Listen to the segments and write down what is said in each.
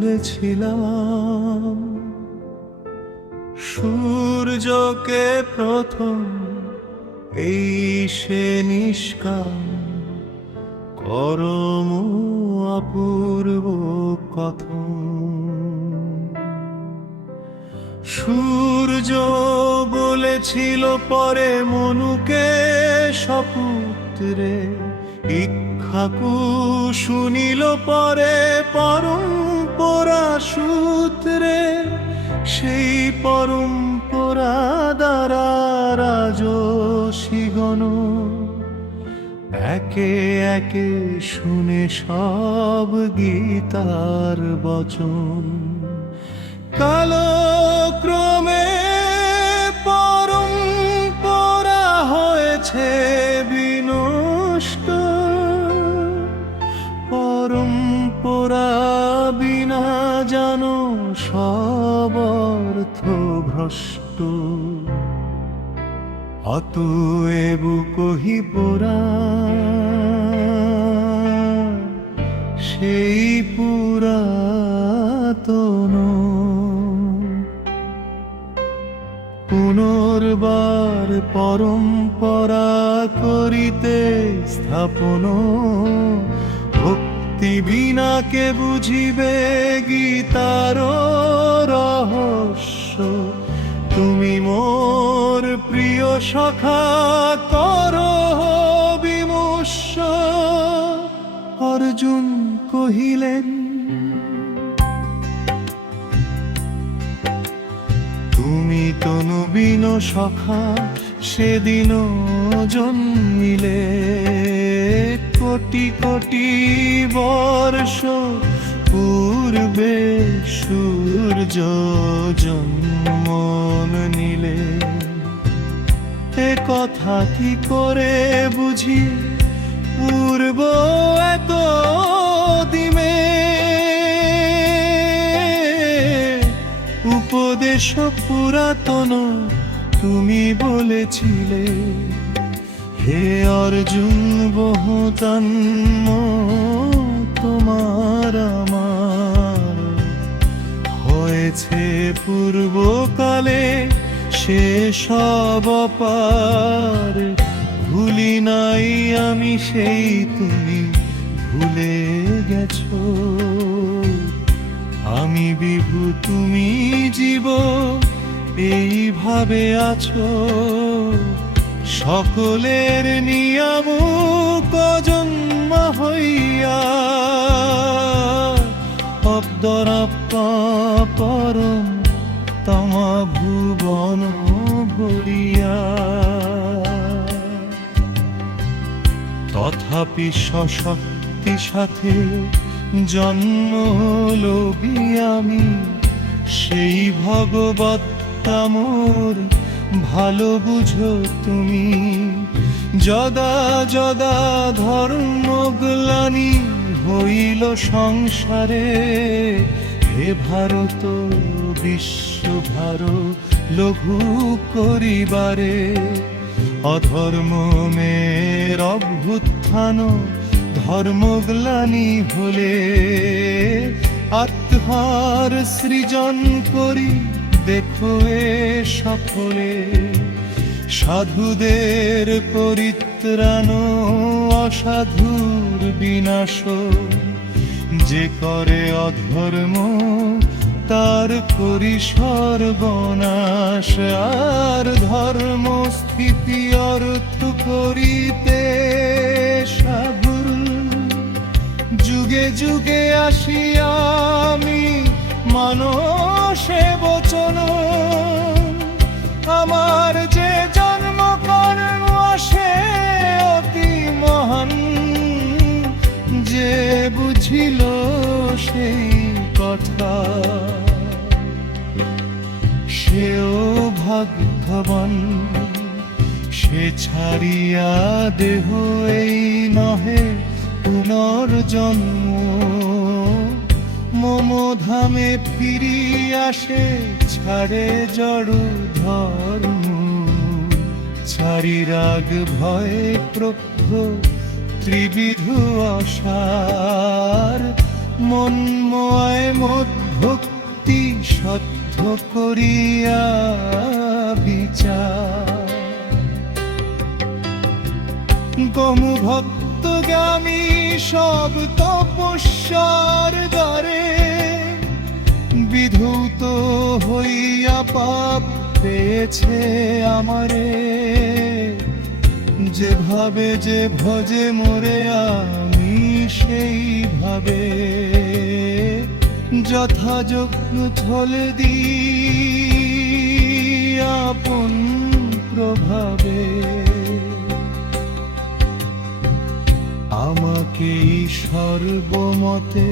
বলেছিলাম সূর্যকে প্রথম এই সে নিষ্কাম করম অপূর্ব কথন। সূর্য বলেছিল পরে মনুকে শপুত্রে, ইক্ষ্বাকু শুনিল পরে পরম্পরা সূত্রে, সেই পরম্পরা দ্বারা রাজসিগণ একে একে শুনে সব গীতার বচন। কালক্রমে পরম্পরা হয়েছে বিনষ্ট, পরম্পরা বিনা জানো সব অর্থ ভ্রষ্ট। অতএব কহিবরা সেই পুরাতন পুনর্বার পরম্পরা করিতে স্থাপন। ভক্তি বিনাকে বুঝিবে গীতার রহস্য। তুমি মোর প্রিয় সখা করো বিমর্ষ। অর্জুন কহিলেন তুমি তো নবীন সখা সেদিন জন্মিলে, কোটি কোটি বর্ষ পূর্বে সূর্য জন্ম নিলে। এ কথা কি করে বুঝি পূর্ব এত দিমে, উপদেশ পুরাতন তুমি বলেছিলে। হে অর্জুন বহুতন্ম তোমার আমার হয়েছে পূর্বকালে, সে সব পার ভুলি নাই আমি সেই তুমি ভুলে গেছো। আমি বিভু তুমি জীব এইভাবে আছো, সকলের নিয়ামক জন্ম হইয়া অব্দরাপ্পা পরম তমা ভুবন ভরিয়া। তথাপি সশক্তি সাথে জন্ম লোভী আমি, সেই ভগবত্তা মোর ভালো বুঝো তুমি। যদা যদা ধর্মগ্লানি হইল সংসারে, হে ভারত বিশ্বভার লঘু করিবারে। অধর্মের অভ্যুত্থান ধর্মগ্লানি হলে, আত্মার সৃজন করি দেখো এ সকলে। সাধুদের পরিত্রাণ অসাধুর বিনাশ, যে করে অধর্ম তার করি সর্বনাশ। আর ধর্ম স্থিতি অর্থ করিতে সাধুর, যুগে যুগে আসিয়া আমি মানসে বচন। আমার যে জন্ম কর্ম সে অতি মহান, যে বুঝিল সেই কথা সেও ভাগ্যবান। সে ছাড়িয়া দেহ এই নহে পুনর্জন্ম, মম ধামে ফিরি আসে ছাড়ে জড় ধর্ম। ছাড়ি রাগ ভয় ক্রোধ ত্রিবিধ অসার, মন্ময় মোট ভক্তি সত্য করিয়া বিচার। গমু ভক্তগামী সব তপস্যার দ্বারে বিধৌত হইয়া পাপ পেয়েছে আমারে। যেভাবে যে ভজে মোরে আমি সেইভাবে যথাযোগ্য ছলে দিই আপন প্রভাবে। আমাকেই সর্বমতে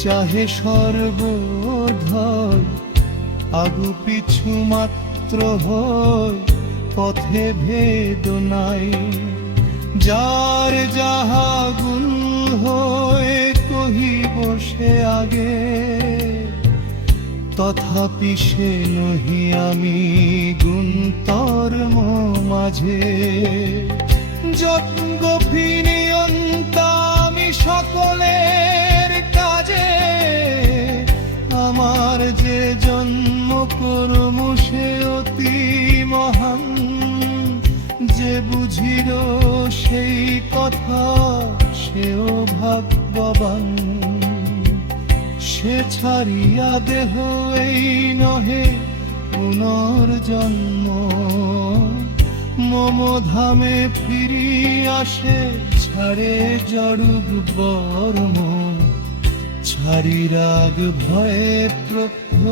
চাহে সর্বধয়, আগু পিছু মাত্র হয় পথে ভেদ নাই। যার যাহা গুণ হয়ে কহিব সে আগে, তথাপি সে নহি আমি গুণতর্ম মাঝে। যজ্ঞ ফিনিয়ন্তা আমি সকলের কাজে, আমার যে জন্ম কর্ম সে অতি মহান। যে বুঝিল সেই কথা সেও ভাগ্যবান। সে ছাড়িয়া দেহ এই নহে পুনর্জন্ম, মম ধামে ফিরি আসে ছাড়ে জড়ুগ বর্ম। ছাড়ি রাগ ভয়ে প্রভ্র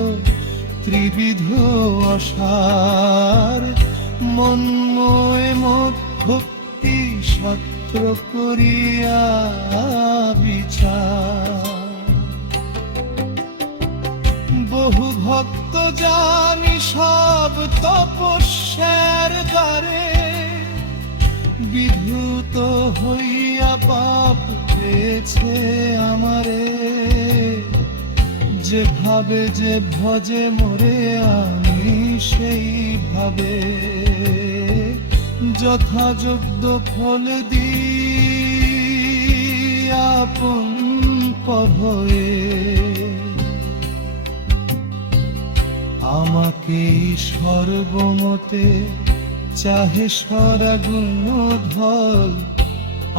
ত্রিবিধ অসার, মন্ময় মোট ভক্তি সত্য করিয়া বিচার। বহু ভক্ত জানি সব তপস্যার দ্বারে বিধূত হইয়া পাপ পেয়েছে আমারে। যেভাবে যে ভজে মোরে আমি সেইভাবে যথাযোগ্য ফল দিই আপন পভয়ে। আমাকেই সর্বমতে চাহে সরাগুণ ধল,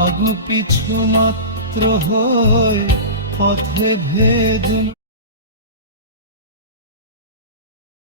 আগু পিছু মাত্র হয় পথে ভেদ